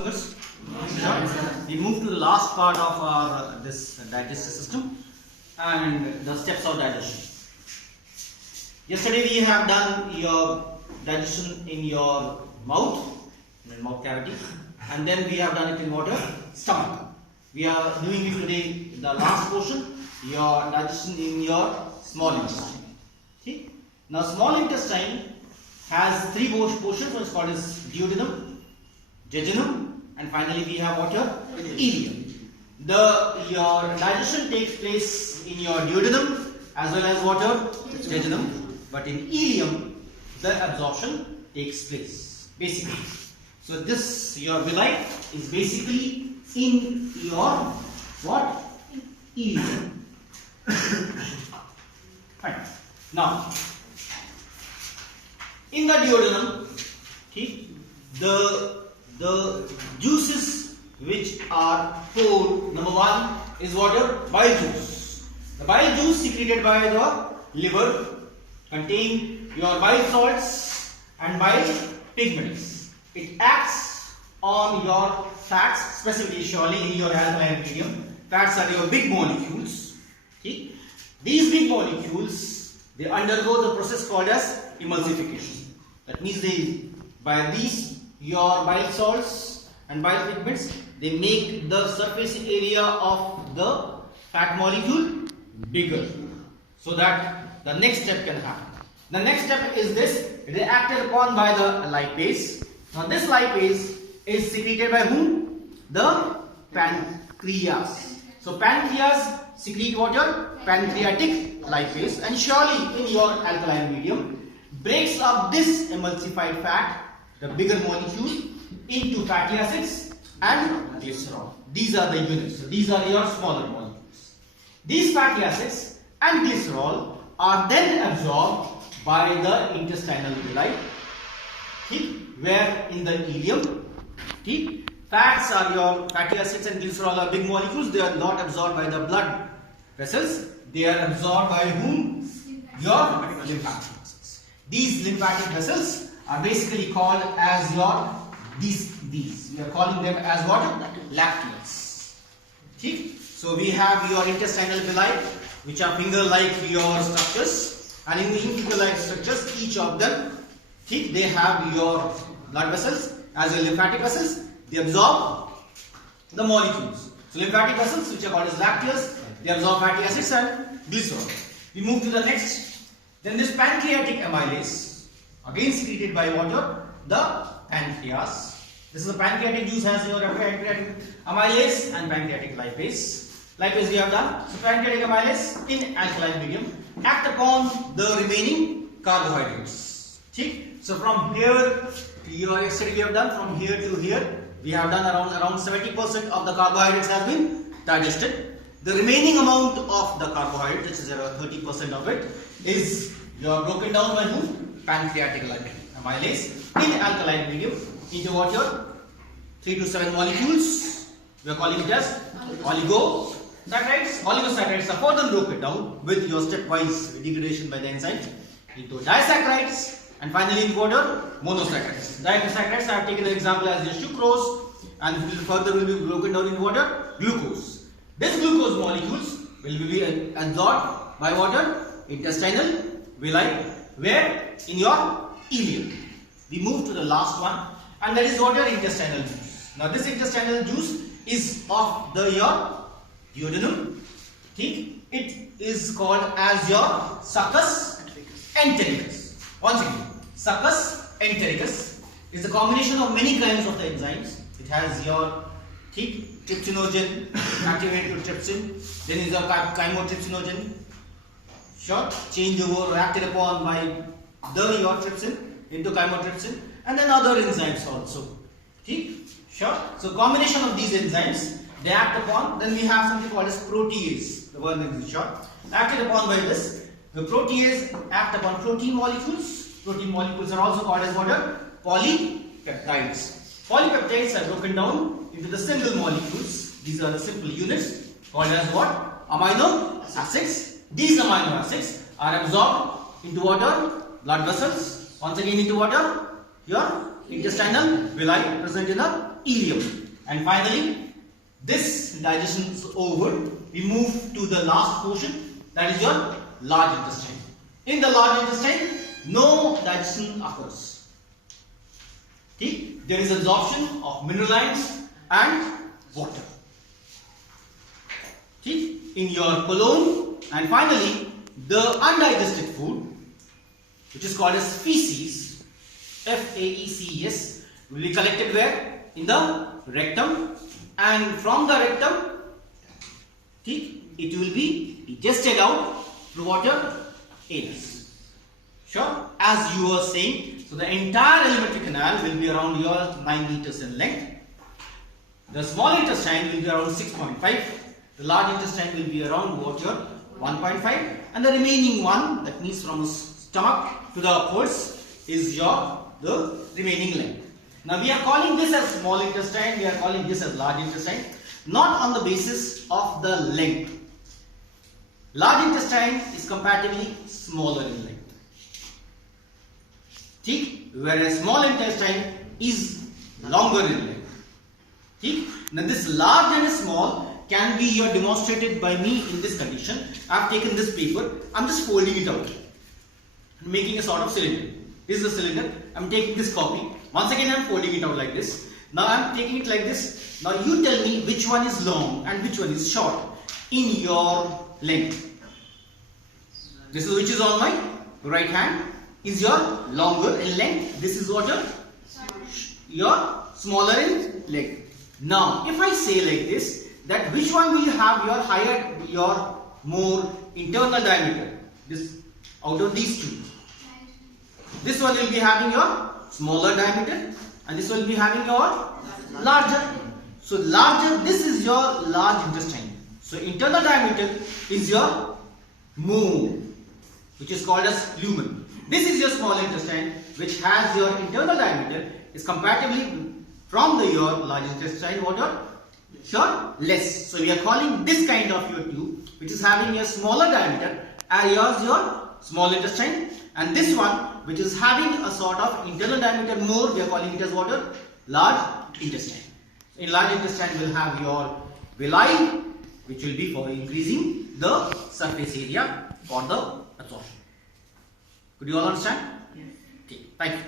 We move to the last part of our this digestive system and the steps of digestion. Yesterday we have done your digestion in your mouth, in mouth cavity, and then we have done it in water, stomach. We are doing it today, the last portion, your digestion in your small intestine. Okay? Now small intestine has three portions, which is called as duodenum, jejunum, and finally we have water, ileum. Your digestion takes place in your duodenum as well as water, jejunum, but in ileum the absorption takes place basically. So this your villi is basically in your what? Ileum. Fine. Now in the duodenum, okay, the juices which are poured, number one is water, bile juice. The bile juice secreted by the liver contain your bile salts and bile pigments. It acts on your fats, specifically surely in your alkaline medium. Fats are your big molecules. Okay? These big molecules, they undergo the process called as emulsification. That means by these your bile salts and bile pigments, they make the surface area of the fat molecule bigger, so that the next step can happen. The next step is this: it is acted upon by the lipase. Now this lipase is secreted by whom? The pancreas. So pancreas secrete water, pancreatic lipase, and surely in your alkaline medium breaks up this emulsified fat, the bigger molecule, into fatty acids and glycerol. These are the units. So these are your smaller molecules. These fatty acids and glycerol are then absorbed by the intestinal villi, where in the ileum, fats are your fatty acids and glycerol are big molecules. They are not absorbed by the blood vessels. They are absorbed by whom? Your lymphatic vessels. These lymphatic vessels are basically called as your these. We are calling them as what? Lacteals. Okay? So we have your intestinal villi, which are finger-like your structures, and in the finger-like structures, each of them, they have your blood vessels as your lymphatic vessels. They absorb the molecules. So lymphatic vessels, which are called as lacteals, they absorb fatty acids and glycerol. We move to the next. Then this pancreatic amylase, again secreted by water, the pancreas. This is the pancreatic juice has your pancreatic amylase and pancreatic lipase. Lipase we have done. So pancreatic amylase in alkaline medium act upon the remaining carbohydrates. So from here to your yesterday we have done from here to here we have done around 70% of the carbohydrates has been digested. The remaining amount of the carbohydrate, which is around 30% of it, is broken down by whom? Pancreatic amylase in alkaline medium into water, 3 to 7 molecules. We are calling it as oligosaccharides. Oligosaccharides are further broken down with your stepwise degradation by the enzymes into disaccharides, and finally in water, monosaccharides. Disaccharides I have taken an example as your sucrose, and further will be broken down in water, glucose. These glucose molecules will be absorbed by water, intestinal villi, where in your ileum. We move to the last one, and that is water, intestinal juice. Now this intestinal juice is of your duodenum. It is called as your succus entericus. Once again, succus entericus is a combination of many kinds of the enzymes. It has your trypsinogen activated to trypsin, then is a chymotrypsinogen, changeover acted upon by your trypsin into chymotrypsin, and then other enzymes also. So combination of these enzymes, they act upon, then we have something called as protease. The word is short. Acted upon by this, the protease act upon protein molecules. Protein molecules are also called as what? Polypeptides. Polypeptides are broken down into the single molecules. These are the simple units called as what? Amino acids. These amino acids are absorbed into water, blood vessels, once again into water, your intestinal villi present in the ileum. And finally, this digestion is over. We move to the last portion, that is your large intestine. In the large intestine, no digestion occurs. Okay? There is absorption of mineral ions and water. Okay? In your colon. And finally, the undigested food, which is called as feces, FAECES, will be collected where? In the rectum, and from the rectum, it will be digested out through water, anus. Sure? As you were saying, so the entire alimentary canal will be around your 9 meters in length. The small intestine will be around 6.5. The large intestine will be around what, your 1.5, and the remaining one, that means from the stomach to the upwards, is the remaining length. Now we are calling this as small intestine, we are calling this as large intestine, not on the basis of the length. Large intestine is comparatively smaller in length, whereas small intestine is longer in length. Now this large and small can be demonstrated by me in this condition. I have taken this paper, I am just folding it out, making a sort of cylinder. This is the cylinder, I am taking this copy. Once again I am folding it out like this. Now I am taking it like this. Now you tell me which one is long and which one is short in your length. This is which is on my right hand is your longer in length. This is what your smaller in length. Now if I say like this, that which one will have your higher, your more internal diameter, this out of these two, this one will be having your smaller diameter and this will be having your larger. So larger, this is your large intestine. So internal diameter is your more, which is called as lumen. This is your small intestine, which has your internal diameter is comparatively from your large intestine water less. So we are calling this kind of your tube, which is having a smaller diameter, as your small intestine, and this one, which is having a sort of internal diameter more, we are calling it as what? Large intestine. In large intestine, will have your villi, which will be for increasing the surface area for the absorption. Could you all understand? Yes. Okay. Thank you.